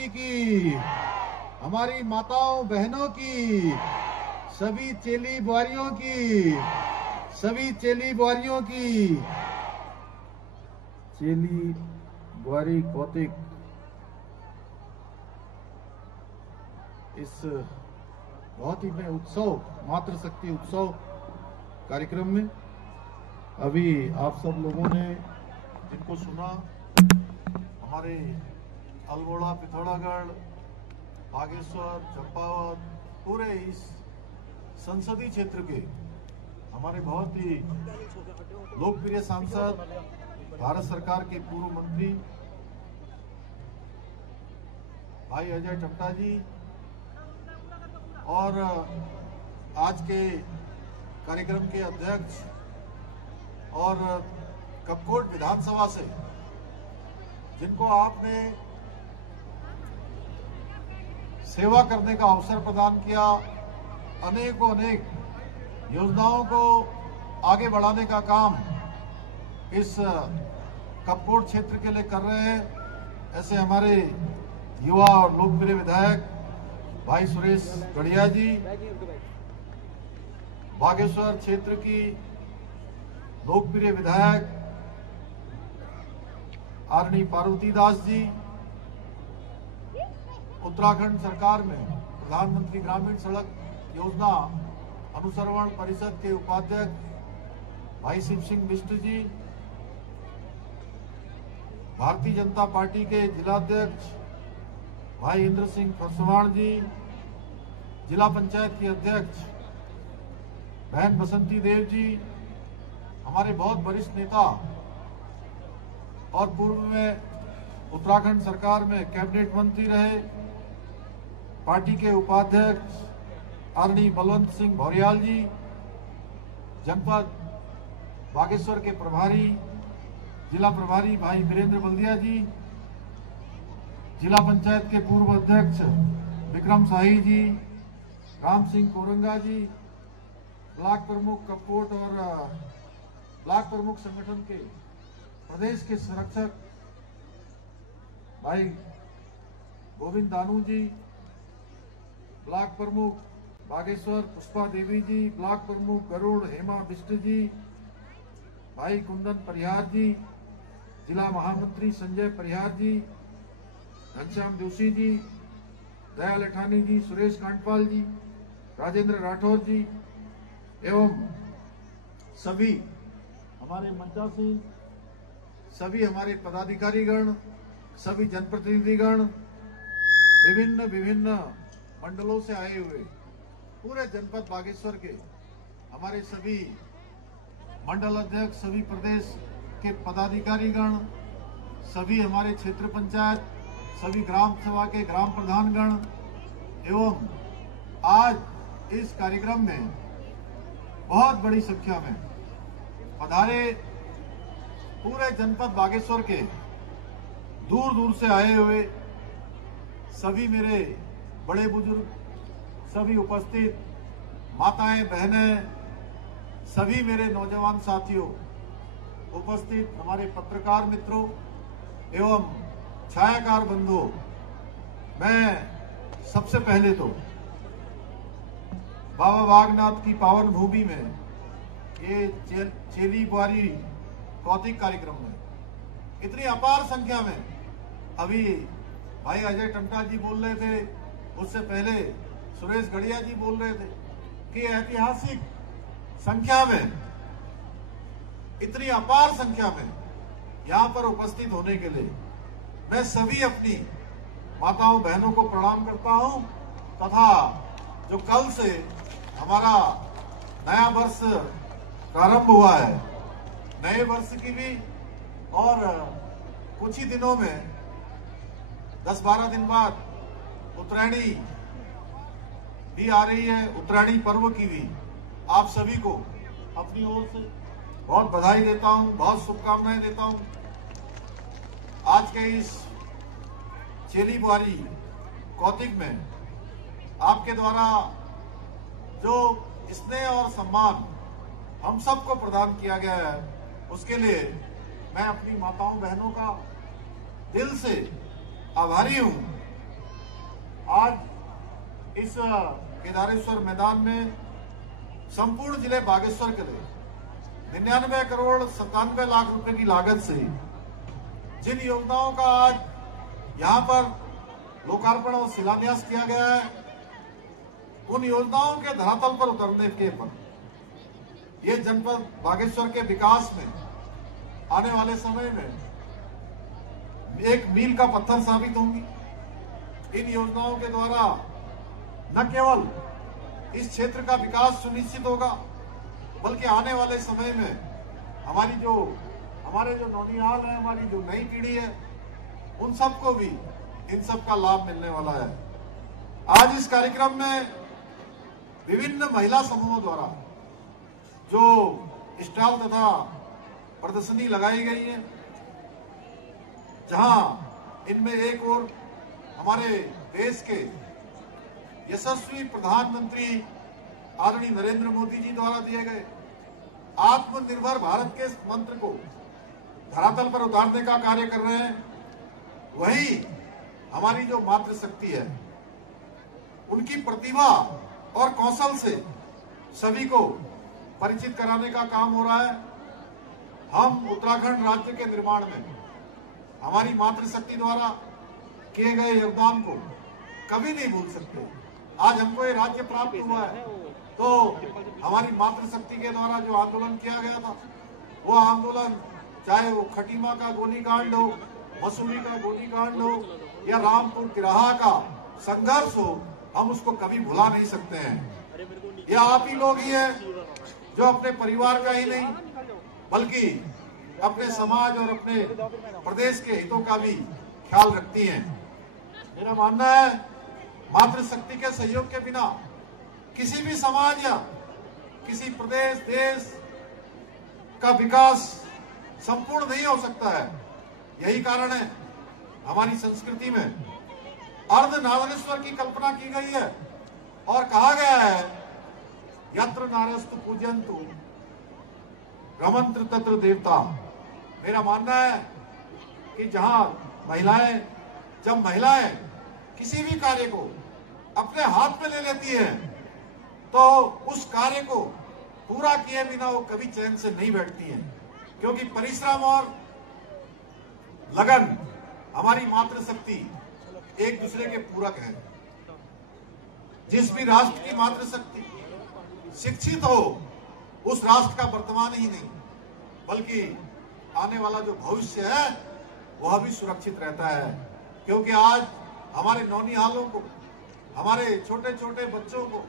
माटी की, हमारी माताओं बहनों की, सभी चेली बुआरियों की, सभी चेली बुआरियों की, चेली बुआरी कौतिक इस बहुत ही मैं उत्सव मातृशक्ति उत्सव कार्यक्रम में अभी आप सब लोगों ने जिनको सुना, हमारे अल्मोड़ा, पिथौरागढ़, बागेश्वर, चंपावत, पूरे इस संसदीय क्षेत्र के हमारे बहुत ही लोकप्रिय सांसद, भारत सरकार के पूर्व मंत्री भाई अजय टमटा जी और आज के कार्यक्रम के अध्यक्ष और कपकोट विधानसभा से जिनको आपने सेवा करने का अवसर प्रदान किया, अनेकों अनेक योजनाओं को आगे बढ़ाने का काम इस कपकोट क्षेत्र के लिए कर रहे हैं, ऐसे हमारे युवा और लोकप्रिय विधायक भाई सुरेश गढ़िया जी, बागेश्वर क्षेत्र की लोकप्रिय विधायक आरणी पार्वती दास जी, उत्तराखंड सरकार में प्रधानमंत्री ग्रामीण सड़क योजना अनुसरण परिषद के उपाध्यक्ष भाई शिव सिंह बिष्ट जी, भारतीय जनता पार्टी के जिलाध्यक्ष भाई इंद्र सिंह फरसवाण जी, जिला पंचायत की अध्यक्ष बहन बसंती देव जी, हमारे बहुत वरिष्ठ नेता और पूर्व में उत्तराखंड सरकार में कैबिनेट मंत्री रहे, पार्टी के उपाध्यक्ष आदरणीय बलवंत सिंह भौरियाल जी, जनपद बागेश्वर के प्रभारी, जिला प्रभारी भाई वीरेंद्र बल्दिया जी, जिला पंचायत के पूर्व अध्यक्ष विक्रम शाही जी, राम सिंह कोरंगा जी, ब्लॉक प्रमुख कपकोट और ब्लॉक प्रमुख संगठन के प्रदेश के संरक्षक भाई गोविंद दानू जी, ब्लॉक प्रमुख बागेश्वर पुष्पा देवी जी, ब्लॉक प्रमुख गरुड़ हेमा बिष्ट जी, भाई कुंदन परिहार जी, जिला महामंत्री संजय परिहार जी, घनश्याम जोशी जी, दयाल अठानी जी, सुरेश कांडपाल जी, राजेंद्र राठौर जी एवं सभी हमारे मंचासीन, सभी हमारे पदाधिकारीगण, सभी जनप्रतिनिधिगण, विभिन्न मंडलों से आए हुए पूरे जनपद बागेश्वर के हमारे सभी मंडल अध्यक्ष, सभी प्रदेश के पदाधिकारीगण, सभी हमारे क्षेत्र पंचायत, सभी ग्राम सभा के ग्राम प्रधानगण एवं आज इस कार्यक्रम में बहुत बड़ी संख्या में पधारे पूरे जनपद बागेश्वर के दूर दूर से आए हुए सभी मेरे बड़े बुजुर्ग, सभी उपस्थित माताएं बहनें, सभी मेरे नौजवान साथियों, उपस्थित हमारे पत्रकार मित्रों एवं छायाकार बंधुओं, मैं सबसे पहले तो बाबा बागनाथ की पावन भूमि में ये चेली बुआरी कौतिक कार्यक्रम में इतनी अपार संख्या में, अभी भाई अजय टमटा जी बोल रहे थे, उससे पहले सुरेश गढ़िया जी बोल रहे थे कि ऐतिहासिक संख्या में, इतनी अपार संख्या में यहाँ पर उपस्थित होने के लिए मैं सभी अपनी माताओं बहनों को प्रणाम करता हूँ तथा जो कल से हमारा नया वर्ष प्रारंभ हुआ है, नए वर्ष की भी और कुछ ही दिनों में 10-12 दिन बाद उत्तरायणी भी आ रही है, उत्तरायणी पर्व की भी आप सभी को अपनी ओर से बहुत बधाई देता हूं, बहुत शुभकामनाएं देता हूं। आज के इस चेली बुआरी कौतिक में आपके द्वारा जो स्नेह और सम्मान हम सबको प्रदान किया गया है, उसके लिए मैं अपनी माताओं बहनों का दिल से आभारी हूं आज इस केदारेश्वर मैदान में संपूर्ण जिले बागेश्वर के लिए 99 करोड़ 97 लाख रुपए की लागत से जिन योजनाओं का आज यहाँ पर लोकार्पण और शिलान्यास किया गया है, उन योजनाओं के धरातल पर उतरने के पर ये जनपद बागेश्वर के विकास में आने वाले समय में एक मील का पत्थर साबित होंगी। इन योजनाओं के द्वारा न केवल इस क्षेत्र का विकास सुनिश्चित होगा, बल्कि आने वाले समय में हमारे जो नौनिहाल है, हमारी जो नई पीढ़ी है, उन सबको भी इन सब का लाभ मिलने वाला है। आज इस कार्यक्रम में विभिन्न महिला समूहों द्वारा जो स्टॉल तथा प्रदर्शनी लगाई गई है, जहां इनमें एक और हमारे देश के यशस्वी प्रधानमंत्री आदरणीय नरेंद्र मोदी जी द्वारा दिए गए आत्मनिर्भर भारत के मंत्र को धरातल पर उतारने का कार्य कर रहे हैं। वहीं हमारी जो मातृशक्ति है, उनकी प्रतिभा और कौशल से सभी को परिचित कराने का काम हो रहा है। हम उत्तराखंड राज्य के निर्माण में हमारी मातृशक्ति द्वारा किए गए योगदान को कभी नहीं भूल सकते। आज हमको ये राज्य प्राप्त हुआ है तो हमारी मातृशक्ति के द्वारा जो आंदोलन किया गया था, वो आंदोलन चाहे वो खटीमा का गोलीकांड हो, मसूरी का गोलीकांड हो या रामपुर तिराहा का संघर्ष हो, हम उसको कभी भुला नहीं सकते हैं। ये आप ही लोग ही हैं जो अपने परिवार का ही नहीं बल्कि अपने समाज और अपने प्रदेश के हितों का भी ख्याल रखती हैं। मेरा मानना है मातृशक्ति के सहयोग के बिना किसी भी समाज या किसी प्रदेश देश का विकास संपूर्ण नहीं हो सकता है। यही कारण है हमारी संस्कृति में अर्धनारीश्वर की कल्पना की गई है और कहा गया है यत्र नारस्तु पूजयन्तु रमंत्र तत्र देवता। मेरा मानना है कि जब महिलाएं किसी भी कार्य को अपने हाथ में ले लेती हैं तो उस कार्य को पूरा किए बिना वो कभी चैन से नहीं बैठती हैं, क्योंकि परिश्रम और लगन हमारी मातृशक्ति एक दूसरे के पूरक है। जिस भी राष्ट्र की मातृशक्ति शिक्षित हो, उस राष्ट्र का वर्तमान ही नहीं बल्कि आने वाला जो भविष्य है वह भी सुरक्षित रहता है। क्योंकि आज हमारे नौनिहालों को, हमारे छोटे छोटे बच्चों को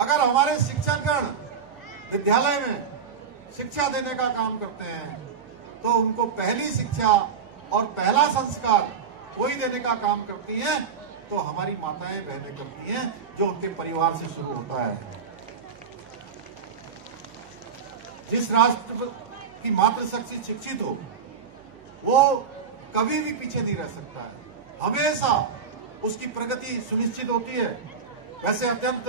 अगर हमारे शिक्षकगण विद्यालय में शिक्षा देने का काम करते हैं तो उनको पहली शिक्षा और पहला संस्कार वही देने का काम करती हैं तो हमारी माताएं बहनें करती हैं, जो उनके परिवार से शुरू होता है। जिस राष्ट्र की मातृशक्ति शिक्षित हो वो कभी भी पीछे नहीं रह सकता है, हमेशा उसकी प्रगति सुनिश्चित होती है। वैसे अत्यंत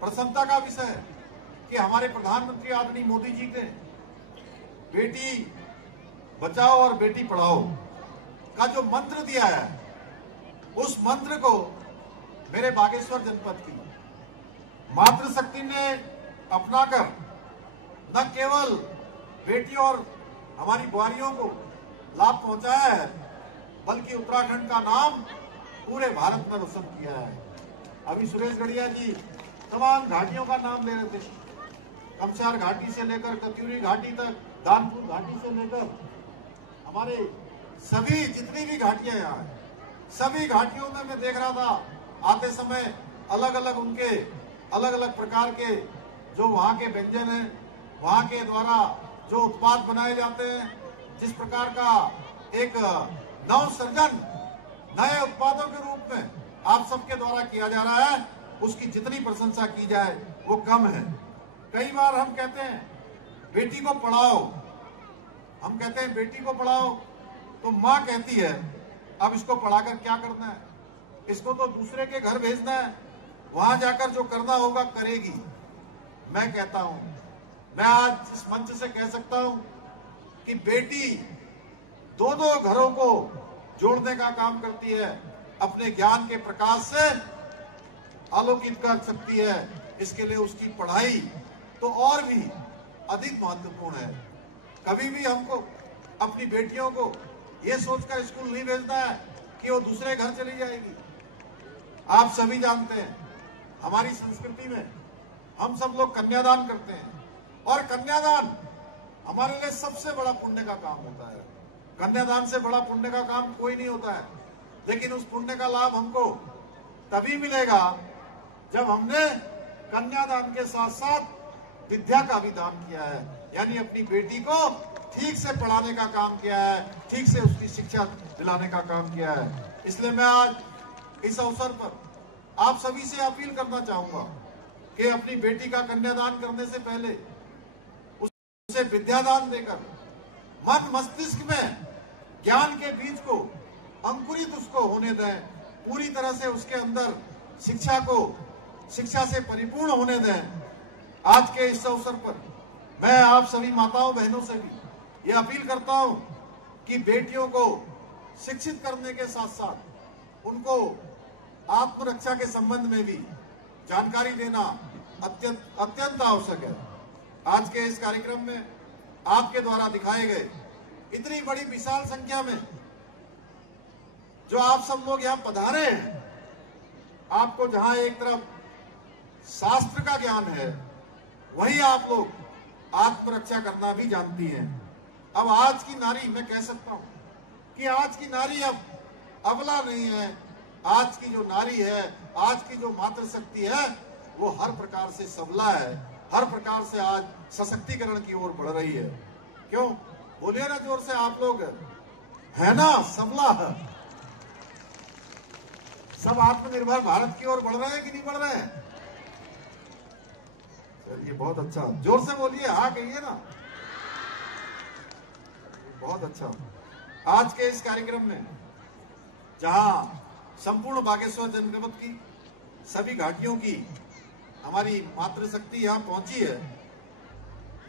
प्रसन्नता का विषय है कि हमारे प्रधानमंत्री आदरणीय मोदी जी ने बेटी बचाओ और बेटी पढ़ाओ का जो मंत्र दिया है, उस मंत्र को मेरे बागेश्वर जनपद की मातृशक्ति ने अपनाकर न केवल बेटियों और हमारी बुआरियों को लाभ पहुंचाया है बल्कि उत्तराखंड का नाम पूरे भारत में रोशन किया है। अभी सुरेश गढ़िया जी तमाम घाटियों का नाम ले रहे थे, कमसार घाटी से लेकर कत्यूरी घाटी तक, दानपुर घाटी से लेकर हमारे सभी जितनी भी घाटियां यहाँ हैं, सभी घाटियों में मैं देख रहा था आते समय अलग अलग उनके अलग अलग प्रकार के जो वहाँ के व्यंजन हैं, वहाँ के द्वारा जो उत्पाद बनाए जाते हैं, जिस प्रकार का एक नव सृजन नए उत्पादों के रूप में आप सबके द्वारा किया जा रहा है, उसकी जितनी प्रशंसा की जाए वो कम है। कई बार हम कहते हैं बेटी को पढ़ाओ, हम कहते हैं बेटी को पढ़ाओ तो माँ कहती है अब इसको पढ़ाकर क्या करना है, इसको तो दूसरे के घर भेजना है, वहां जाकर जो करना होगा करेगी। मैं कहता हूं, मैं आज इस मंच से कह सकता हूं कि बेटी दो घरों को जोड़ने का काम करती है। अपने ज्ञान के प्रकाश से आलोकित कर सकती है, इसके लिए उसकी पढ़ाई तो और भी अधिक महत्वपूर्ण है। कभी भी हमको अपनी बेटियों को यह सोचकर स्कूल नहीं भेजना है कि वो दूसरे घर चली जाएगी। आप सभी जानते हैं हमारी संस्कृति में हम सब लोग कन्यादान करते हैं, और कन्यादान हमारे लिए सबसे बड़ा पुण्य का काम होता है। कन्यादान से बड़ा पुण्य का काम कोई नहीं होता है, लेकिन उस पुण्य का लाभ हमको तभी मिलेगा जब हमने कन्यादान के साथ साथ विद्या का भी दान किया है, यानी अपनी बेटी को ठीक से पढ़ाने का काम किया है, ठीक से उसकी शिक्षा दिलाने का काम किया है। इसलिए मैं आज इस अवसर पर आप सभी से अपील करना चाहूंगा कि अपनी बेटी का कन्यादान करने से पहले उसे विद्यादान देकर मन मस्तिष्क में ज्ञान के बीज को अंकुरित उसको होने दें, पूरी तरह से उसके अंदर शिक्षा से परिपूर्ण होने दें। आज के इस अवसर पर मैं आप सभी माताओं बहनों से भी यह अपील करता हूं कि बेटियों को शिक्षित करने के साथ साथ उनको आत्मरक्षा के संबंध में भी जानकारी देना अत्यंत आवश्यक है। आज के इस कार्यक्रम में आपके द्वारा दिखाए गए इतनी बड़ी विशाल संख्या में जो आप सब लोग यहाँ पधारे हैं, आपको जहां एक तरफ शास्त्र का ज्ञान है, वहीं आप लोग आत्मरक्षा करना भी जानती हैं। अब आज की नारी, मैं कह सकता हूं कि आज की नारी अब अबला नहीं है। आज की जो नारी है, आज की जो मातृशक्ति है, वो हर प्रकार से सबला है, हर प्रकार से आज सशक्तिकरण की ओर बढ़ रही है। क्यों बोलिए ना जोर से आप लोग, है ना सबला है। सब आत्मनिर्भर भारत की ओर बढ़ रहे हैं कि नहीं बढ़ रहे हैं? चलिए बहुत अच्छा, जोर से बोलिए, हाँ कहिए ना, बहुत अच्छा। आज के इस कार्यक्रम में जहां संपूर्ण बागेश्वर जनपद की सभी घाटियों की हमारी मातृशक्ति यहां पहुंची है,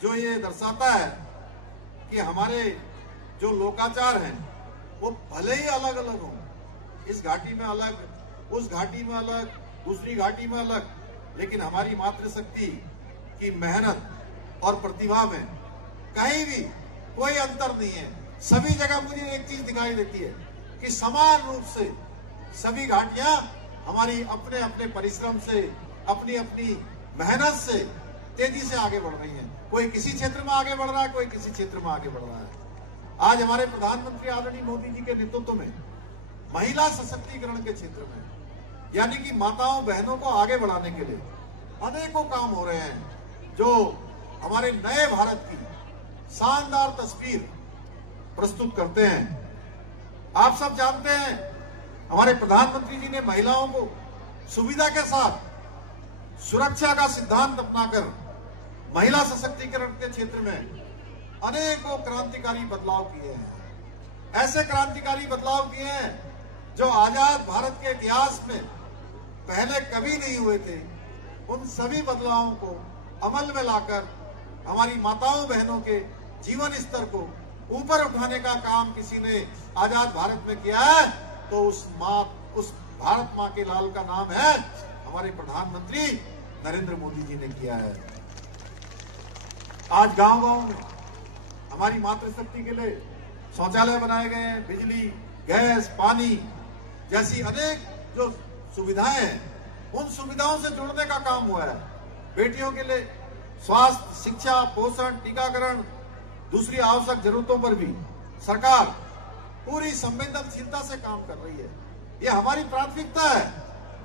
जो ये दर्शाता है कि हमारे जो लोकाचार हैं वो भले ही अलग अलग हों, इस घाटी में अलग, उस घाटी में अलग, दूसरी घाटी में अलग, लेकिन हमारी मातृशक्ति की मेहनत और प्रतिभा में कहीं भी कोई अंतर नहीं है। सभी जगह मुझे एक चीज दिखाई देती है कि समान रूप से सभी घाटियां हमारी अपने अपने परिश्रम से, अपनी अपनी मेहनत से तेजी से आगे बढ़ रही हैं। कोई किसी क्षेत्र में आगे बढ़ रहा है, कोई किसी क्षेत्र में आगे बढ़ रहा है। आज हमारे प्रधानमंत्री आदरणीय मोदी जी के नेतृत्व में महिला सशक्तिकरण के क्षेत्र में, यानी कि माताओं बहनों को आगे बढ़ाने के लिए अनेकों काम हो रहे हैं, जो हमारे नए भारत की शानदार तस्वीर प्रस्तुत करते हैं। आप सब जानते हैं हमारे प्रधानमंत्री जी ने महिलाओं को सुविधा के साथ सुरक्षा का सिद्धांत अपनाकर महिला सशक्तिकरण के क्षेत्र में अनेकों क्रांतिकारी बदलाव किए हैं। ऐसे क्रांतिकारी बदलाव किए हैं जो आजाद भारत के इतिहास में पहले कभी नहीं हुए थे। उन सभी बदलावों को अमल में लाकर हमारी माताओं बहनों के जीवन स्तर को ऊपर उठाने का काम किसी ने आजाद भारत में किया है, तो उस भारत माँ के लाल का नाम है हमारे प्रधानमंत्री नरेंद्र मोदी जी ने किया है। आज गांव-गांव में हमारी मातृशक्ति के लिए शौचालय बनाए गए हैं, बिजली, गैस, पानी जैसी अनेक जो सुविधाएं हैं, उन सुविधाओं से जुड़ने का काम हुआ है। बेटियों के लिए स्वास्थ्य, शिक्षा, पोषण, टीकाकरण, दूसरी आवश्यक जरूरतों पर भी सरकार पूरी संवेदनशीलता से काम कर रही है। ये हमारी प्राथमिकता है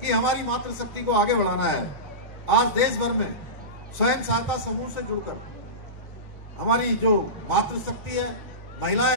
कि हमारी मातृशक्ति को आगे बढ़ाना है। आज देश भर में स्वयं सहायता समूह से जुड़कर हमारी जो मातृशक्ति है, महिलाएं